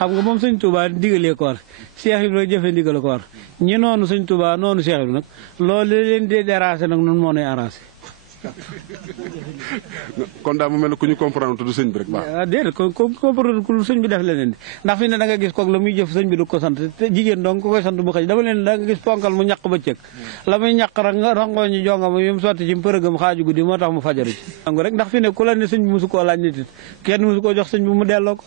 xam nga moom sëñ Touba digalee ko war Cheikh Ibra jëfe ndigal ko war ñi noonu sëñ Touba noonu Cheikh Ibra nag loolu leen di déranger nag noonu moo nuy arrangé. kon daal mu mel ne ku ñu comprendre te du sëñ bi rek baax. déedéet ko comprendre ku sëñ bi def leneen di ndax fi ne da nga gis kook la muy jëf sëñ bi du ko sant te jigéen donc ko koy sant bu xëy dama leen da nga gis ponkal mu ñaq bëccëg la muy ñaq rangoo ñu jongama yu mu sotti ci përëgam xaaju guddi moo tax mu fajaru ci angu rek ndax fi ne ku la ne sëñ bi mosu koo laaj nit it kenn mosu koo jox sëñ bi mu delloo ko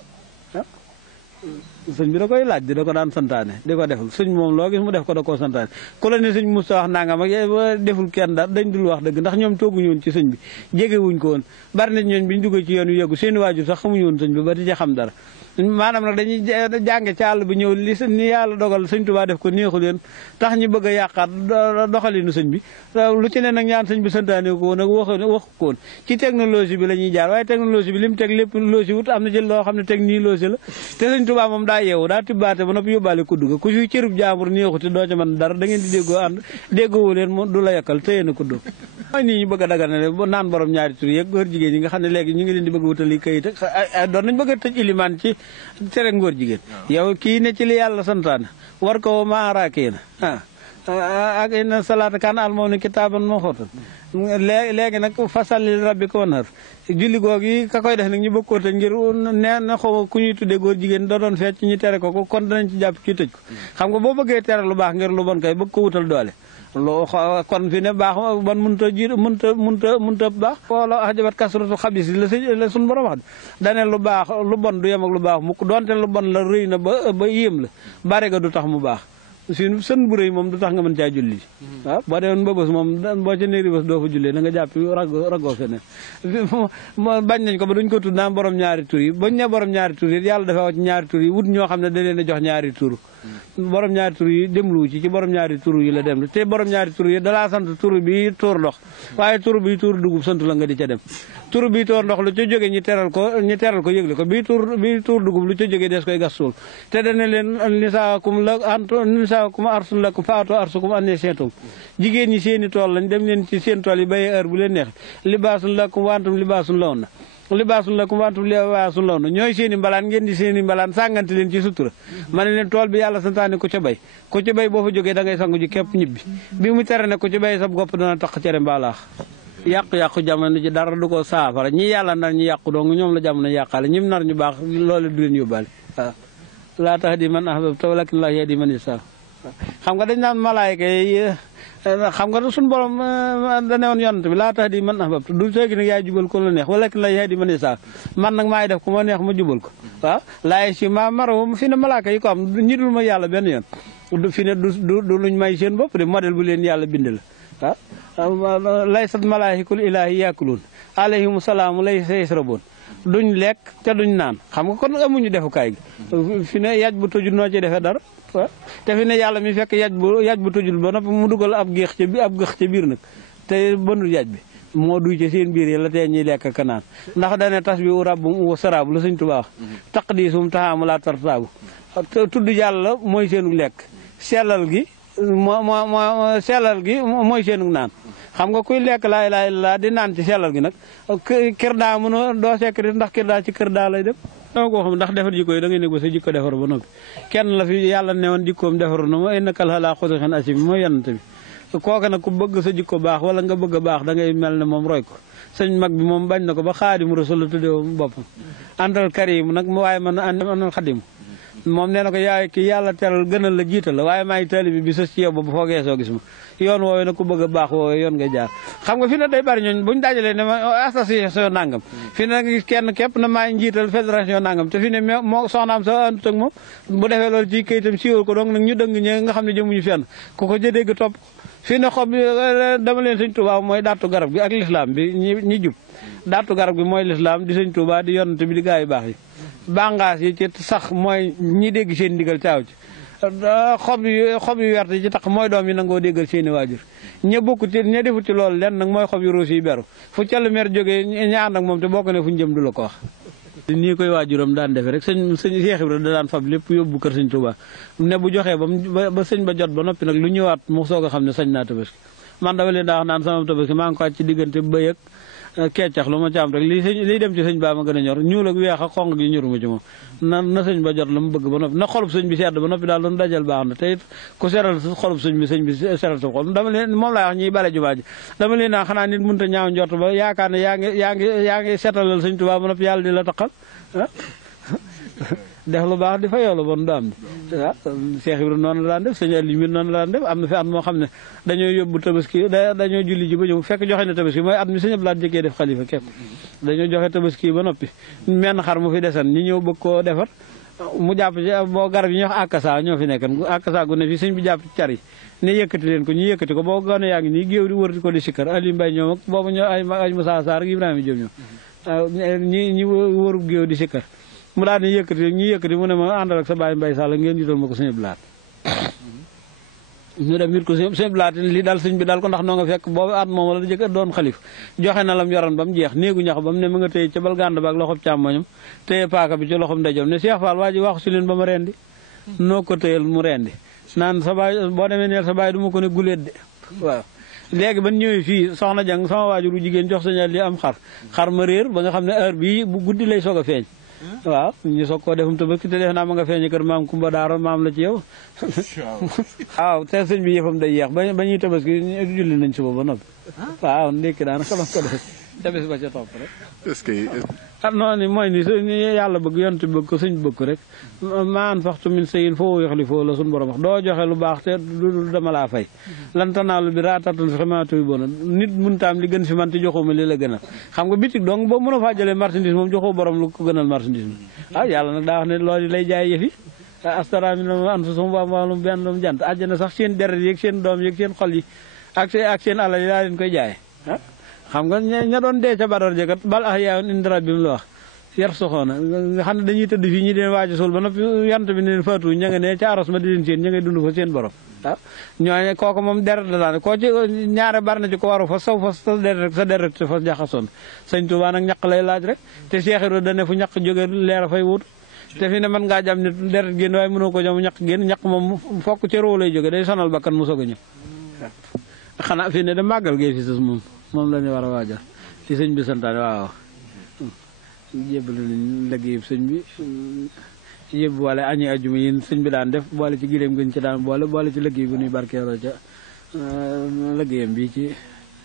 sëñ bi da koy laaj di da ko daan santaane di ko deful sëñ moom loo gis mu def ko da koo santaane ku la ne sëñ Moussa wax nangam ak deful kenn daal dañ dul wax dëgg ndax ñoom tooguñu woon ci sëñ bi jegewuñ ko woon bari na ñooñ bi ñu duggee ci yoon yu yeggu seeni waajur sax xamuñu woon sëñ bi ba di ci xam dara maanaam nag dañuy jànge ci àll bi ñëw ni yàlla dogal sëñ Tuubaa def ko neexu leen tax ñu bëgg a yàqaat doxalinu sëñ bi lu ci ne nag ñaan sëñ bi santaane ko woon ak waxu ko woon ci technologie bi la ñuy jaar waaye technologie bi li mu teg lépp loosi wut am na ci loo xam ne teg nii loosi la te sëñ Tuubaa moom daa yeewu daa tibbaate ba noppi yóbbaale kudd ga ku fi cërub jaambur neexuti doo ca mën dara da ngeen di déggoo ànd déggoowu leen du la yekkal téye na kudd mooy nii ñu bëgg a daganale naan borom ñaari tur yeeg góor jigéen ñi nga xam ne léegi ñu ngi leen di bëgg wutali kayit ak doon nañ bëgg a tëj ilimaan ci tere ngóor jigéen yow kii ne ci li yàlla santaane war ko maaraakee na ak inna salaata kaan almoom kitaaban mawquutan léegi nag fasalli rabbika wanhar julli googu yi ka koy def nag ñu bëgg koo tëj ngir nee na xaw ku ñuy tuddee góor jigéen da doon fecc ñu tere ko kon danañ ci jàpp ci tëj ko xam nga boo bëggee tere lu baax ngir lu bon kay bëgg ko wutal doole loo kon fi ne baax ban mënta baax wala ajabat kasratu xabis la suñu borom wax dane lu baax lu bon du yem ak lu baax mukk donte lu bon la rëy na ba yéem la bare ga du tax mu baax suñu sën bu rëy moom du tax nga mën caa julli waaw boo demoon ba bés moom boo ca néeri bés doo fa jullee da nga jàpp raggoo feneen bañ nañ ko ba duñ ko tudd naan borom ñaari tur yi bañ ne borom ñaari tur yi yàlla dafa wax ci ñaari tur yi wut ñoo xam ne da leen a jox ñaari tur borom ñaari tur yi demlu ci borom ñaari tur yi la dem te borom ñaari tur yi dalaa sant tur bi tuur ndox waaye tur bi tuur dugub sant la nga di ca dem tur bi tuur ndox lu ca jóge ñu teral ko yëgle ko bii tuur dugub lu ca jóge des koy gas suul te dana leen nisaakum arsun lakum faatu arsukum annee seetum jigéen ñi seeni tool lañ dem leen ci seen tool yi béyee heure bu leen neex libaasun lakum wa antum libaasun law na libaasun lakum wa antum libaasun law na ñooy seeni mbalaan ngeen di seeni mbalaan sàngante leen ci sutura ma ne leen tool bi yàlla santaane ku ca bay boo fa jógee da ngay sangu ji képp ñibbi bi mu tere ne ku ci bay sab gopp dana tax cere mbaalaax yàqu-yàqu jamono ji dara du ko saafara ñi yàlla nar ñu yàqu dong ñoom la jamono yàqaale ñim nar ñu baax loolu du leen yóbbaale waaw laa tahdi man ahbabta walakin Allaahu yahdi man yashaa xam nga dañ naan malaayka yi xam nga suñu borom da ne woon yonent bi laa tahdi man ahbabta du seegi nag yaay jubal ko la neex walakin Allaahu yahdi man yashaa man nag maay def ku ma neex ma jubal ko waaw laay si ma maro fi ne malaaka yi ko am ñi dul ma yàlla benn yoon fi ne du luñ may seen bopp de modèle bu leen yàlla bind la waaw laysat malaa'ikatul ilaahi yaakuluun alayhimu salaamu laysa yasrabuun duñ lekk te duñ naan xam nga kon amuñu defukaay gi fi ne yaj bu tëjul noo ci defee dara te fi ne yàlla mi fekk yaj bu tëjul ba noppi mu dugal ab gëx ca biir nag te bënul yaj bi moo duy ci seen biir yi la tee ñuy lekk ka naan ndax dane tas bi u rabbum wa saraabu la Sëñ Tuubaa wax taqdiisum taxaamu laa tartaabu tudd yàlla mooy seenu lekk sellal gi mooy seenu naan xam nga kuy lekk laa ilaaha illallaah di naan ci sellal gi nag kër daa mën a doo sekk di ndax kër daa ci kër daa lay dem dama ko xam ndax defar jikko yi da ngay nekk ba sa jikko defar ba noppi kenn la fi yàlla ne woon jikkoom defaru na ma innaka la'alaa xuluqin aziim mooy yonent bi kooka nag ku bëgg sa jikko baax wala nga bëgg a baax da ngay mel ne moom roy ko sëñ mag bi moom bañ na ko ba Xaadimu Rasuul la tuddee boppam àndal karim nag waaye man àndal xadim moom nee na ko yaay ki yàlla teral gënal la jiital la waaye maay taalibe bi sa ci yow ba bu foogee soo gis ma yoon woowu nag ku bëgg a baax woowu yoon nga jaar xam nga fi ne day bari ñooñ buñ dajalee ne ma association nangam fi ne nag kenn képp na maay njiital fédération nangam te fi ne moo soxnaam sa àndut ak moom bu defee loolu ci kayitam siiwal ko donc nag ñu dëng ñi nga xam ne jëmuñu fenn ku ko jëdégg topp fi ne xob dama leen Sëñ Tuubaa mooy daatu garab gi ak lislaam bi ñi jub daatu garab gi mooy lislaam di Sëñ Tuubaa di yonent bi di gaa yu baax yi bàngaas yi ci sax mooy ñi dégg seen ndigal caaw ci xob yu wert yi ci tax mooy doom yi nangoo déggal seeni waajur ña bokku ci ña defu ci loolu len nag mooy xob yu ruus yi beru fu callu mer jógee ña ànd ak moom te bokk ne fu ñu jëm du la ko wax nii koy waajuram daan defe rek sëñ Cheikh Ibra da daan fab lépp yóbbu kër Sëñ Tuubaa ne bu joxee ba sëñ ba jot ba noppi nag lu ñëwaat mu soog a xam ne sañ naa tabaski man dama leen daa wax naan sama tabaski maa ngi ko ci diggante bëy keccax lu ma ci am rek liy dem ci sëñ baa ma gën a ñor ñuul ak weex ak xonq gi ñoruma ci moom na sëñ ba jot la mu bëgg ba noppi na xolub sëñ bi sedd ba noppi daal doon dajal baax na te it ku seral xolub sëñ bi seral sa xol dama leen moom laa wax ñuy bale jumaa ji dama leen naa xanaa nit mënta ñaaw njort ba yaakaar ne yaa ngi setalal sëñ Tuubaa ba noppi yàlla di la taqal def lu baax di fa yoolu bon du am di waaw Cheikh Ibrahima noonu la daan def sëñ Aliou mi noonu la daan def am na fi at moo xam ne dañoo yóbbu tabaski dañoo julli ji ba ñëw fekk joxe na tabaski mooy at mi sëñ Abdou jëkkee def xalifa képp dañoo joxe tabaski ba noppi menn xar mu fi desan ñi ñëw bëgg koo defar mu jàpp ci boo garab yi ñuy wax akasa ñoo fi nekkan akasa gu ne fi sëñ bi jàpp ci car yi ne yëkkati leen ko ñu yëkkati ko boo gone yaa ngi nii géew di wër di ko di sikkar Aliou Mbaye ñoom ak boobu ñoo ay Moussa Sarr ak Ibrahima Diop ñoom waaw ñi wërub géew di sikkar mu daal di yëkkati ñu yëkkati mu ne ma àndal ak sa baay Mbaye Sall ngeen jiital ma ko sëñ Blaat ñu dem it ko sëñ Blaat li daal sëñ bi daal ko ndax noo nga fekk boobu at moom la jëkk doon xalif joxe na lam yoroon ba mu jeex néegu ñax ba mu ne mu nga téye ca bal gànd ba ak loxob càmmoñam téye paaka bi ci loxob ndeyjoom ne Cheikh Fall waa ji waxu si leen ba ma rendi noo ko téyel mu rendi naan sa baay boo demee neel sa baay du ma ko ne guléet de waaw léegi ban ñëwee fii soxna jang sama waajuru jigéen jox sañal li am xar ma réer ba nga xam ne heure bii bu guddi lay soog a feeñ waaw ñu soog koo defum tabaski te def naa ma nga feeñe kër maam Kumba Daaro maam la ci yow waaw te sëñ bi yëfam day yeex ba ñuy tabaski julli nañ suba ba noppi waaw ndékki daanaka la ko def te bés ba ca topp rek est-ce que noonu mooy ni yàlla bëgg yonte bëgg ko sëñ bëgg ko rek maan faxtu min sayin foo yoxli foo la suñu borom wax doo joxe lu baax te du dama laa fay lantanaalu bi ratatun fi xamatuy bona nit muntaam li gën fi man te joxuma li la gënal xam nga bitig donc boo mën a faa jëlee marchandise moom joxoo borom lu ko gënal marchandise mi ah yàlla nag daa wax ne loolu lay jaay yëfi astara mi na anfusum wa amwaalum benn doom jant àjjana sax seen deret yeeg seen doom yeeg seen xol yi ak seen alal yi daa leen koy jaay xam nga ña doon dee ca Badar jëkkat bal ahyaa'un inda rabbihim la wax yar soxoona nga xam ne dañuy tëdd fii ñi deen waaji suul ba noppi yant bi ne leen faatu ña nga ne ca aros ma di leen seen ña ngay dund fa seen borom waaw ñooñu kooku moom deret la daan koo ci ñaare bari na ci ko waru fa saw fa sa deret fa jaxasoon sëñ Tuubaa nag ñaq lay laaj rek te Cheikh Ibra dane fu ñaq jóge leer a fay wut te fi ne mën ngaa jam nit deret génn waaye mënoo ko jam ñaq génn ñaq moom fokk ci roo lay jóge day sonal bakkan mu soog a ñëw xanaa fii ne da màggal gay fi sës moom la ñu war a waajal ci sëñ bi santaane waaw jébbal nañ liggéey sëñ bi yëpp boole añi ajjuma yi sëñ bi daan def boole ci gileem gën ci daan boole ci liggéey bu ñuy barkeeloo ca liggéeyam bi ci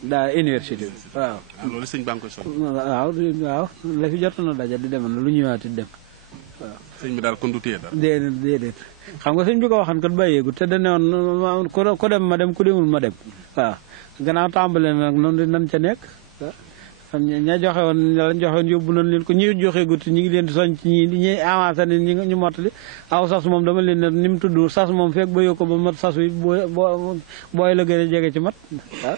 daa université bi waaw. loolu sëñ baa ngi koy sonn. waaw la fi jot na daja di demal lu ñëwaati dem waaw. sëñ bi daal kon du téye dara. déedéet xam nga sëñ bi ko waxan kat bàyyeegu te dañu ne woon ku dem ma dem ku demul ma dem waaw. gannaaw tàmbale nag noonu nan ca nekk xam ña joxe woon lañ joxe woon yóbbu nañ leen ko ñi joxe gutti ñi ngi leen di soñ ci ñi avancé ne ñu mottali aw sas moom dama leen ne ni mu tudd sas moom fekk ba yokk ba mat sas wi booy la gën a jege ci mat waaw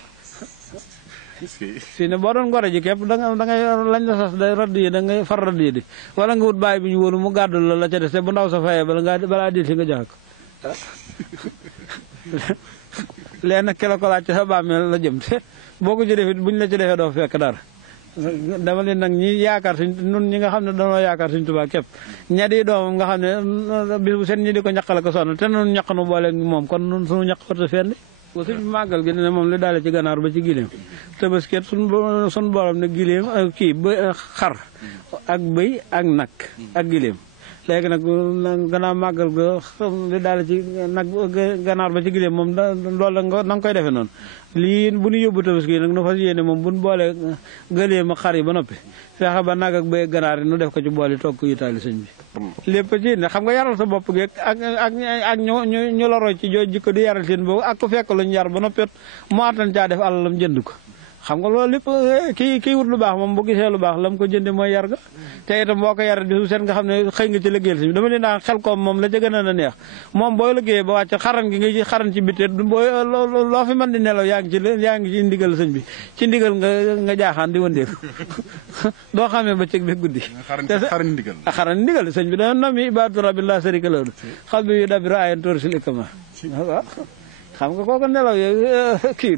fii ne boo doon gore ji képp da ngay lañ la sas day radd yi da ngay far radd yi di wala nga wut bàyyi bi ñu wóolu mu gàddul la ca des te bu ndaw sa fayee balaa dil si nga joxe ko léegi nag kela ko laaj ci sa bàmmeel la jëm te boo ko ci defee buñ la ci defee doo fekk dara dama leen nag ñi yaakaar suñ nun ñi nga xam ne dañoo yaakaar suñ Tuubaa képp ña di doomam nga xam ne bis bu seen ñi di ko ñaqale ko sonn te nun ñaq nu boole moom kon nun suñu ñaq warta fenn ba suñ màggal gi ne moom li daale ci ganaar ba ci giléem tëbasket suñ borom ne giléem kii ba xar ak bëy ak nag ak giléem léegi nag gannaaw màggal ga li daal ci nag ganaar ba ci gileem moom loolu la na nga koy defee noonu lii bu ñu yóbbu tabaski nag nu fas yéene moom bu ñu boolee gëleem ak xar yi ba noppi fexe ba nag ak bay ganaar yi nu def ko ci boole toog ko yitaali sëñ bi lépp ci ne xam nga yaral sa bopp geeg ak ñu la roy ci joo jikko di yaral seen boobu ak ku fekk luñu yar ba noppi mu attan caa def alalam jënd ko xam nga loolu lépp kii wut lu baax moom bu gisee lu baax la mu ko jënde mooy yar ga te itam boo ko yar di su seen nga xam ne xëy nga ci liggéeyal si dama leen daan xel koom moom la ca gën a neex moom booy liggéeyee ba wàcc xaran gi nga xaran ci bitte booy loo fi mën di nelaw yaa ngi ci ndigal sëñ bi ci ndigal nga jaaxaan di wëndeeku doo xamee ba cëg bi guddi xaran ndigal sëñ bi dana nomi ibadu rabbi la sarika lahu xal bi yu dabira ayen tóor sil ikama waaw xam nga kooku nelaw yooyu kii